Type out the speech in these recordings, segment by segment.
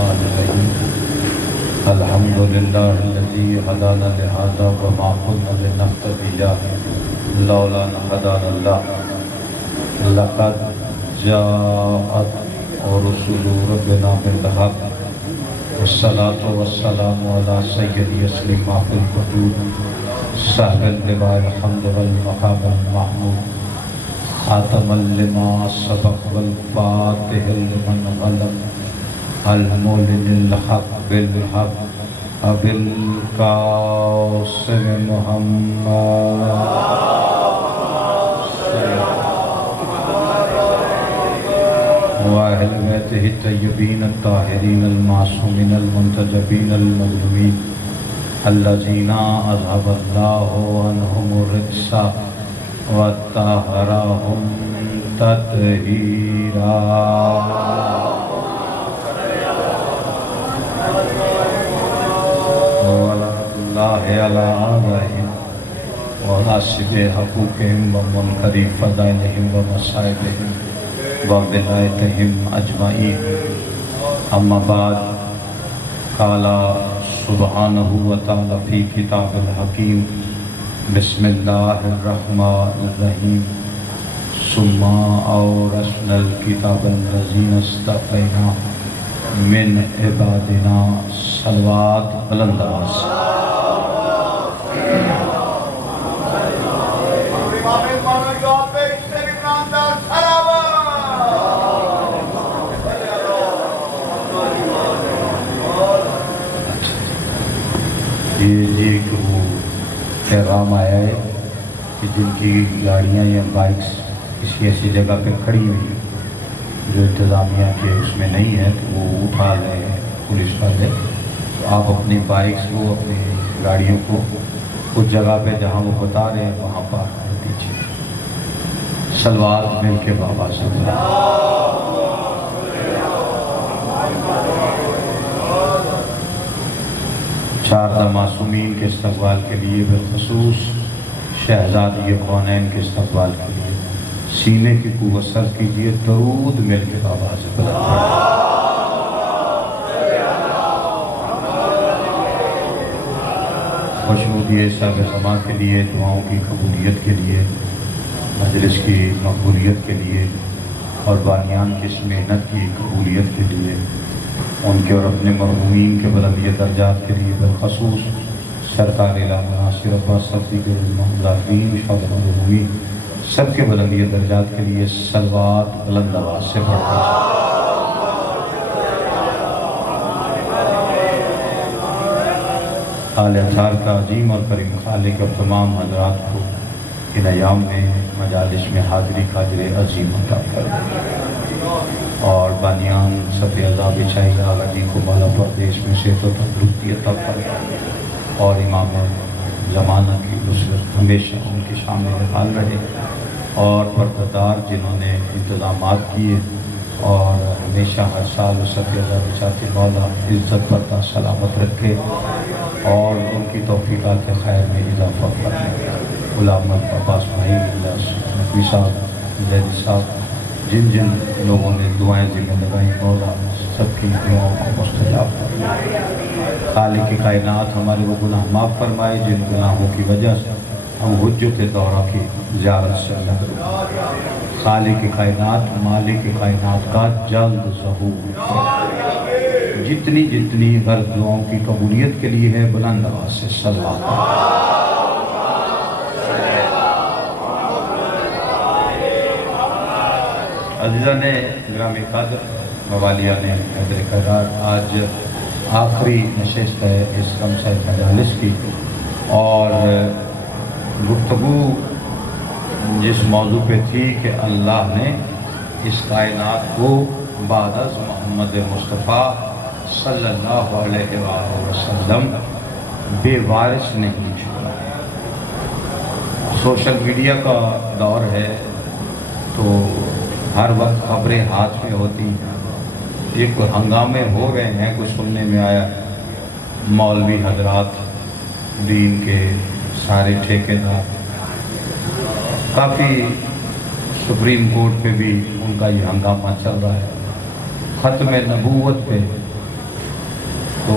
الرحمن الرحیم الحمد للہ الذی ہدانا لہذا وما كنا لنهتدی لولا ان ہدانا اللہ لقد جاءت رسل ربنا بالحق والصلاة والسلام على سید اسلمات الوجود صاحب اللواء الحمد والمقام المحمود خاتم لما سبق والفاتح لمن غلب المولد الحق بالحق ابی القاسم محمد واہل بیتہ الطیبین الطاہرین المعصومین المنتجبین المظلومین الذین اذھب اللہ عنہم الرجس وطہرہم تطہیرا ولعنۃ اللہ علی اعدائہم وناصب حقوقہم ومنکر فضائلہم ومصائبہم وولایتہم اجمعین اما بعد قال سبحانہ وتعالی فی کتاب الحکیم بسم اللہ الرحمن الرحیم ثم اورثنا الکتاب الذین اصطفینا من عبادنا صلوات بلند آواز یہ کہ وہ پیغام آیا ہے کہ جن کی گاڑیاں یا بائکس کسی ایسی جگہ پہ کھڑی ہوئی جو انتظامیہ کے اس میں نہیں ہے تو وہ اٹھا لے پولیس والے، تو آپ اپنی بائکس کو اپنی گاڑیوں کو اس جگہ پہ جہاں وہ بتا رہے ہیں وہاں پر دیجیے. صلوات مل کے بابا صلی چار معصومین کے استقبال کے لیے بالخصوص شہزادی کونین کے استقبال کے لیے سینے کی قوت سر کیجیے. درود مل کے بابا سے بلند خوشنودی صاحب زمان کے لیے، دعاؤں کی قبولیت کے لیے، مجلس کی مقبولیت کے لیے اور بانیان کی اس محنت کی قبولیت کے لیے، ان کے اور اپنے مرحومین کے بلندی درجات کے لیے بالخصوص سرکار علامہ ناصر عباس صدیق العظیم شاہ مرحومین سب کے بلندی درجات کے لیے صلوات بلند آواز سے پڑھتے ہیں. آل اطہار کا عظیم اور کریم خالق اور تمام حضرات کو ان ایام میں مجالس میں حاضری کا اجر عظیم عطا فرمائے اور بانیان صفِ عذاب بچھائی آغا جی کو بالا پردیش میں صحت و تندرستی عطا فرمائے اور امام زمانہ کی نصرت ہمیشہ ان کے شامل حال رہے اور پردادار جنہوں نے انتظامات کیے اور ہمیشہ ہر سال صفِ عذاب بچھاتے مولا عزت برتا سلامت رکھے اور ان کی توفیقات خیر میں اضافہ فرمائے. غلام عباس بھائی، نقوی صاحب، زیدی صاحب، جن جن لوگوں نے دعائیں ذمہ لگائیں مولا سب کی دعاؤں کو مستجاب فرمائے. خالق کائنات ہمارے وہ گناہ معاف فرمائے جن گناہوں کی وجہ سے ہم حجت دورہ کی زیارت سے اللہ. خالق کائنات مالک کائنات کا جلد ظہور جتنی جتنی ہر دعاؤں کی قبولیت کے لیے ہے بلند آواز سے صلوات. عزیزان گرامی قدر، موالیان حیدر کرار، آج آخری نشست ہے اس خمسہ مجالس کی اور گفتگو جس موضوع پہ تھی کہ اللہ نے اس کائنات کو بعد از محمد مصطفیٰ صلی اللہ علیہ وآلہ وسلم بے وارث نہیں چھوڑا. سوشل میڈیا کا دور ہے تو ہر وقت خبریں ہاتھ میں ہوتی ہیں. یہ کوئی ہنگامے ہو گئے ہیں، کچھ سننے میں آیا مولوی حضرات، دین کے سارے ٹھیکیدار، کافی سپریم کورٹ پہ بھی ان کا یہ ہنگامہ چل رہا ہے. ختم نبوت پہ تو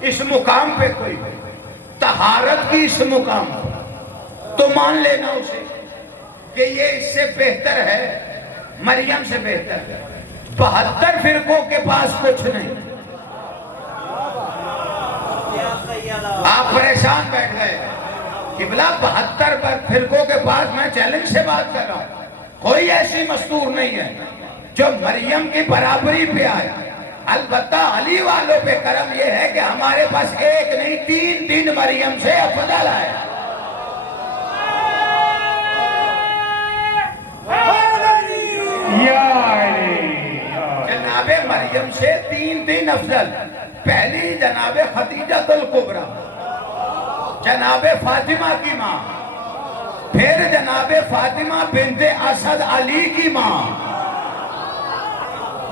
اس مقام پہ کوئی طہارت کی اس مقام پر، تو مان لینا اسے کہ یہ اس سے بہتر ہے، مریم سے بہتر ہے۔ 72 فرقوں کے پاس کچھ نہیں۔ آپ پریشان بیٹھ گئے قبلہ، 72 فرقوں کے پاس میں چیلنج سے بات کر رہا ہوں، کوئی ایسی مستور نہیں ہے جو مریم کی برابری پہ آئے۔ البتہ علی والوں پہ کرم یہ ہے کہ ہمارے پاس ایک نہیں 3 مریم سے افضل آئے۔ جناب مریم سے 3 افضل، پہلی جناب خدیجہ الکبریٰ، جناب فاطمہ کی ماں، پھر جناب فاطمہ بنت اسد علی کی ماں،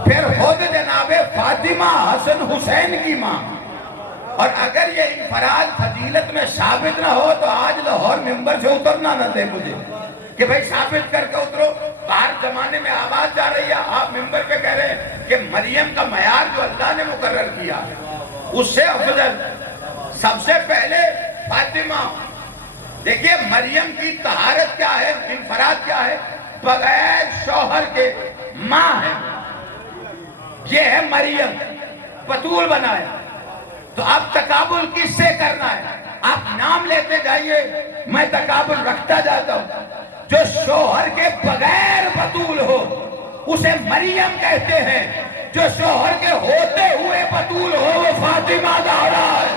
پھر خود جناب فاطمہ حسن حسین کی ماں۔ اور اگر یہ انفراد فضیلت میں ثابت نہ ہو تو آج لاہور ممبر سے اترنا نہ دے مجھے کہ بھئی ثابت کر کے اترو۔ باہر زمانے میں آواز جا رہی ہے، آپ ممبر پہ کہہ رہے ہیں کہ مریم کا معیار جو اللہ نے مقرر کیا اس سے افضل سب سے پہلے فاطمہ۔ دیکھیے مریم کی طہارت کیا ہے، انفراد کیا ہے، بغیر شوہر کے ماں ہے، یہ ہے مریم، بطول بنا ہے۔ تو اب تقابل کس سے کرنا ہے؟ آپ نام لیتے جائیے، میں تقابل رکھتا جاتا ہوں۔ جو شوہر کے بغیر بطول ہو اسے مریم کہتے ہیں، جو شوہر کے ہوتے ہوئے بطول ہو وہ فاطمہ زہرا ہے۔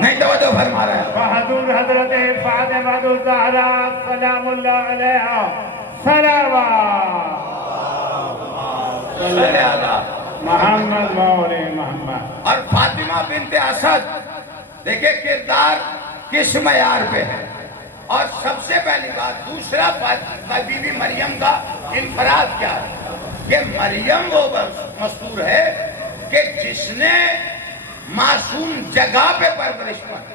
نہیں توجہ فرما رہا ہے۔ بہادر حضرت فاطمہ الزہرا سلام اللہ علیہا صلوات صلی اللہ محمد مولا محمد۔ اور فاطمہ بنت اسد دیکھیں کردار کس معیار پہ ہے۔ اور سب سے پہلی بات، دوسرا بی بی مریم کا انفراد کیا ہے کہ مریم وہ مستور ہے کہ جس نے معصوم جگہ پہ پرورش پائی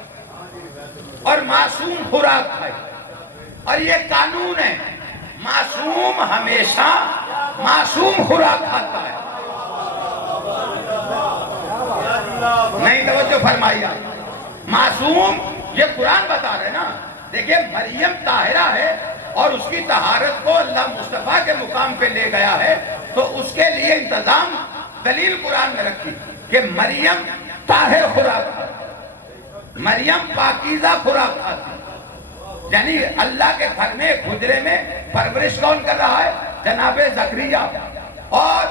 اور معصوم خوراک کھائی، اور یہ قانون ہے معصوم ہمیشہ معصوم خوراک کھاتا ہے۔ نہیں توجہ فرمائیے، معصوم یہ قرآن بتا رہے نا۔ دیکھیں مریم طاہرہ ہے اور اس کی طہارت کو اللہ مصطفیٰ کے مقام پہ لے گیا ہے، تو اس کے لیے انتظام دلیل قرآن میں رکھی کہ مریم طاہر خوراک کھاتی، مریم پاکیزہ خوراک کھاتی، یعنی اللہ کے گھر میں حجرے میں پرورش کون کر رہا ہے؟ جناب زکریا، اور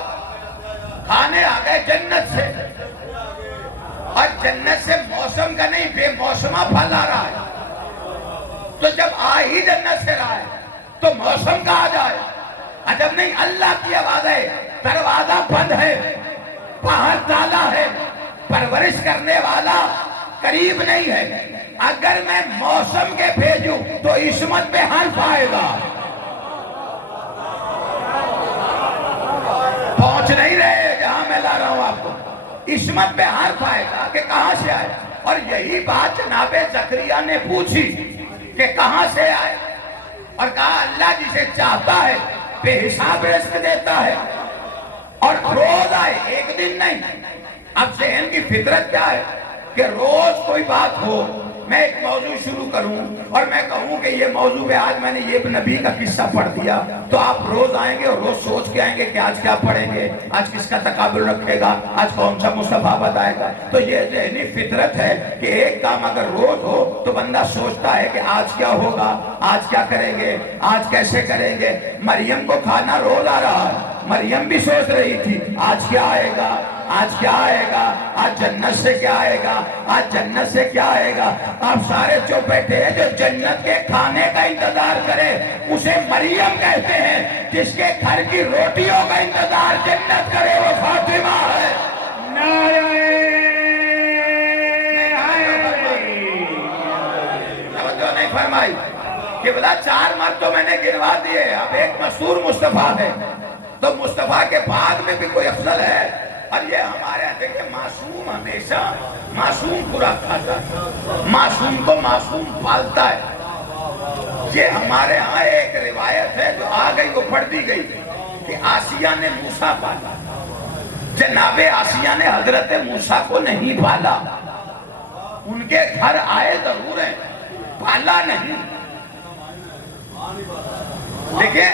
کھانے آ گئے جنت سے، اور جنت سے موسم کا نہیں بے موسمہ پھل آ رہا ہے۔ تو جب آ ہی جنت سے رہا ہے تو موسم کا آ جائے، عجب نہیں، اللہ کی آواز ہے، دروازہ بند ہے، باہر تالا ہے، پرورش کرنے والا قریب نہیں ہے۔ اگر میں موسم کے بھیجوں تو عصمت پہ حرف آئے گا، پہنچ نہیں رہے جہاں میں لا رہا ہوں آپ کو، عصمت پہ حرف آئے گا کہ کہاں سے آئے۔ اور یہی بات جناب زکریا نے پوچھی کہ کہاں سے آئے، اور کہا اللہ جسے چاہتا ہے بے حساب رزق دیتا ہے، اور روز آئے، ایک دن نہیں۔ اب ذہن کی فطرت کیا ہے کہ روز کوئی بات ہو، میں ایک موضوع شروع کروں اور میں کہوں کہ یہ موضوع ہے، آج میں نے یہ نبی کا قصہ پڑھ دیا، تو آپ روز آئیں گے اور روز سوچ کے آئیں گے کہ آج کیا پڑھیں گے، آج کس کا تقابل رکھے گا، آج کون سا مصطفیٰ بتائے گا۔ تو یہ ذہنی فطرت ہے کہ ایک کام اگر روز ہو تو بندہ سوچتا ہے کہ آج کیا ہوگا، آج کیا کریں گے، آج کیسے کریں گے۔ مریم کو کھانا روز آ رہا ہے، مریم بھی سوچ رہی تھی آج کیا آئے گا، آج کیا آئے گا، آج جنت سے کیا آئے گا، آج جنت سے کیا آئے گا۔ آپ سارے جو بیٹھے ہیں جو جنت کے کھانے کا انتظار کرے اسے مریم کہتے ہیں، جس کے گھر کی روٹیوں کا انتظار جنت کرے وہ فاطمہ ہے۔ توجہ نہیں فرمائی کہ بلا 4 مرد تو میں نے گنوا دیے، اب ایک مشہور مصطفیٰ ہے، تو مصطفیٰ کے بعد میں بھی کوئی افضل ہے۔ اور یہ ہمارے یہاں دیکھیں معصوم ہمیشہ معصوم خوراک کھاتا ہے، معصوم کو معصوم پالتا ہے۔ یہ ہمارے ہاں ایک روایت ہے جو آ گئی وہ پڑھ دی گئی کہ آسیہ نے موسیٰ پالا، جناب آسیہ نے حضرت موسیٰ کو نہیں پالا، ان کے گھر آئے ضرور ہیں، پالا نہیں۔ لیکن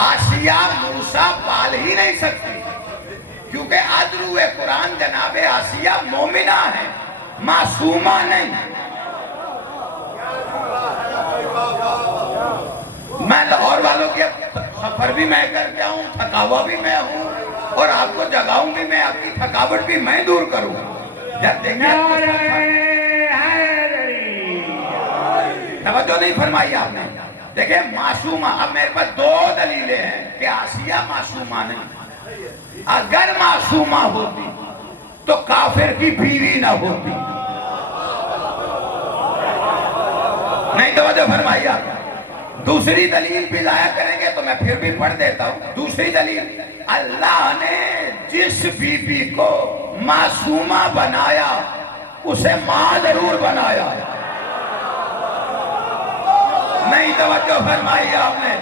آسیہ موسیٰ پال ہی نہیں سکتی، کیونکہ ادرو قرآن جناب آسیہ مومنہ ہے، معصومہ نہیں۔ میں لاہور والوں کے سفر بھی میں کر کے ہوں، تھکاوا بھی میں ہوں، اور آپ کو جگاؤں بھی میں، آپ کی تھکاوٹ بھی میں دور کروں۔ جب توجہ نہیں فرمائی آپ نے؟ دیکھیں معصومہ، اب میرے پاس دو دلیلیں ہیں کہ آسیہ معصومہ نہیں۔ اگر معصومہ ہوتی تو کافر کی بیوی نہ ہوتی۔ نہیں توجہ فرمائی آپ نے؟ دوسری دلیل بھی ضائع کریں گے تو میں پھر بھی پڑھ دیتا ہوں۔ دوسری دلیل، اللہ نے جس بی بی کو معصومہ بنایا اسے ماں ضرور بنایا۔ نہیں توجہ فرمائی آپ نے؟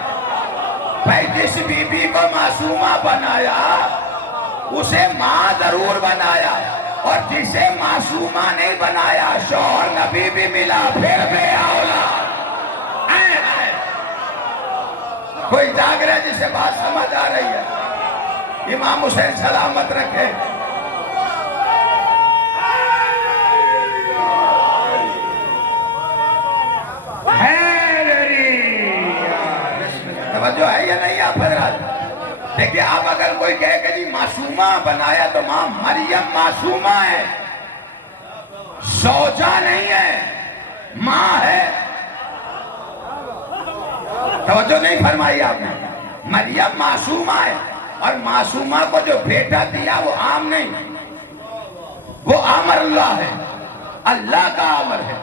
بھائی جس بی بی کو معصومہ بنایا اسے ماں ضرور بنایا، اور جسے معصومہ نہیں بنایا شوہر نبی بھی ملا پھر بے اولاد۔ کوئی جاگ رہا ہے جسے بات سمجھ آ رہی ہے؟ امام حسین سلامت رکھے۔ توجہ ہے یا نہیں آپ حضرات؟ دیکھیں آپ اگر کوئی کہے کہ جی معصومہ بنایا تو ماں مریم معصومہ ہے، زوجہ نہیں ہے، ماں ہے۔ توجہ نہیں فرمائی آپ نے؟ مریم معصومہ ہے، اور معصومہ کو جو بیٹا دیا وہ عام نہیں، وہ امر اللہ ہے، اللہ کا امر ہے۔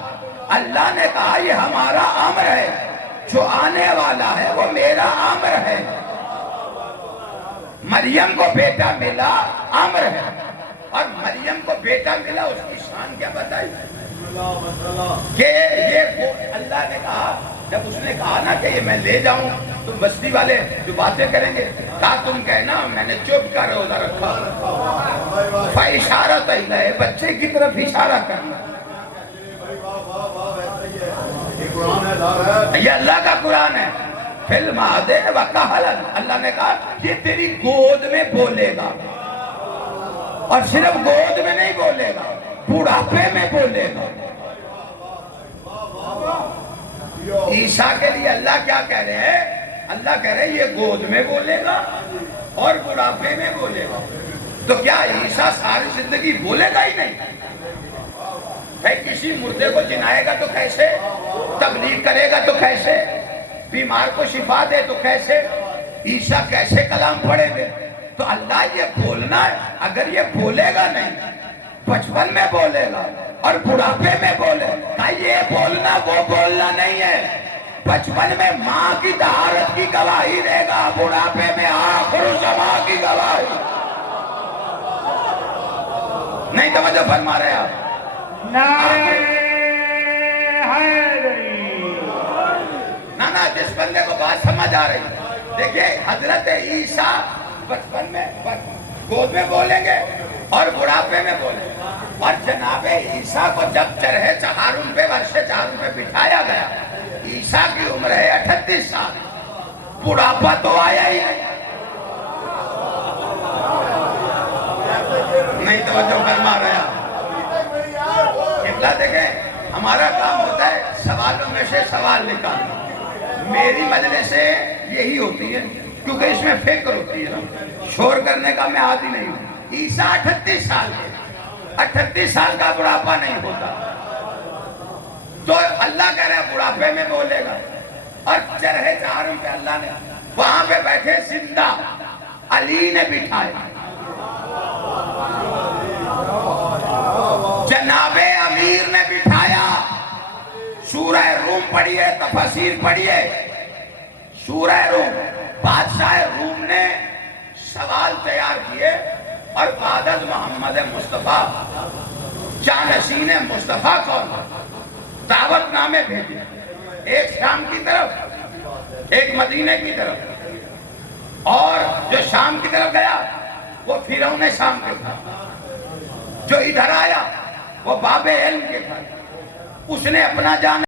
اللہ نے کہا یہ ہمارا امر ہے، جو آنے والا ہے وہ میرا امر ہے۔ مریم کو بیٹا ملا امر ہے، اور مریم کو بیٹا ملا اس کی شان کیا بتائی کہ یہ اللہ نے کہا، جب اس نے کہا نا کہ یہ میں لے جاؤں، تم بستی والے جو باتیں کریں گے، کہا تم کہنا میں نے چپ کر روزہ رکھا۔ فاشارۃ الیہ، بچے کی طرف اشارہ کرنا۔ یہ اللہ کا قرآن ہے۔ فی المہد وکہلا، اللہ نے کہا یہ تیری گود میں بولے گا، اور صرف گود میں نہیں بولے گا، بڑھاپے میں بولے گا۔ عیسیٰ کے لیے اللہ کیا کہہ رہے ہیں؟ اللہ کہہ رہے ہیں یہ گود میں بولے گا اور بڑھاپے میں بولے گا۔ تو کیا عیسیٰ ساری زندگی بولے گا ہی نہیں؟ بھائی کسی مردے کو جنائے گا تو کیسے؟ تبلیغ کرے گا تو کیسے؟ بیمار کو شفا دے تو کیسے؟ عیسیٰ کیسے کلام پڑھیں گے؟ تو اللہ یہ بولنا ہے، اگر یہ بولے گا نہیں، بچپن میں بولے گا اور بڑھاپے میں بولے گا، یہ بولنا وہ بولنا نہیں ہے۔ بچپن میں ماں کی طہارت کی گواہی دے گا، بڑھاپے میں آخر الزمان کی گواہی۔ نہیں توجہ فرما رہے آپ؟ نا جس بندے کو بات سمجھ آ رہی، دیکھیں حضرت عیسیٰ بچپن میں گود میں بولیں گے اور بڑھاپے میں بولیں گے، اور جناب عیسیٰ کو جب چرہ چہارم پہ ورش چہارم پہ بٹھایا گیا، عیسیٰ کی عمر ہے 38 سال، بڑھاپا تو آیا ہی نہیں توجہ فرما رہے آپ؟ دیکھیں ہمارا کام ہوتا ہے سوالوں میں سے سوال نکالنا۔ میری مجلسیں یہی ہوتی ہیں کیونکہ اس میں فکر ہوتی ہے نا، شور کرنے کا میں عادی نہیں ہوں۔ عیسیٰ 38 سال کے، 38 سال کا بڑھاپا نہیں ہوتا، تو اللہ کہہ رہا ہے بڑھاپے میں بولے گا۔ اور چرہ چہارم پہ اللہ نے وہاں پہ بیٹھے زندہ علی نے بٹھائے، جناب امیر نے بٹھایا۔ سورہ روم پڑھیے، تفاسیر پڑھیے، سورہ روم، بادشاہ روم نے سوال تیار کیے، اور بعد از محمد مصطفیٰ جانشین مصطفیٰ کون؟ دعوت نامے بھیجے، ایک شام کی طرف ایک مدینے کی طرف، اور جو شام کی طرف گیا وہ فرعون شام کے تھا، جو ادھر آیا وہ باب علم کے تھا، اس نے اپنا جان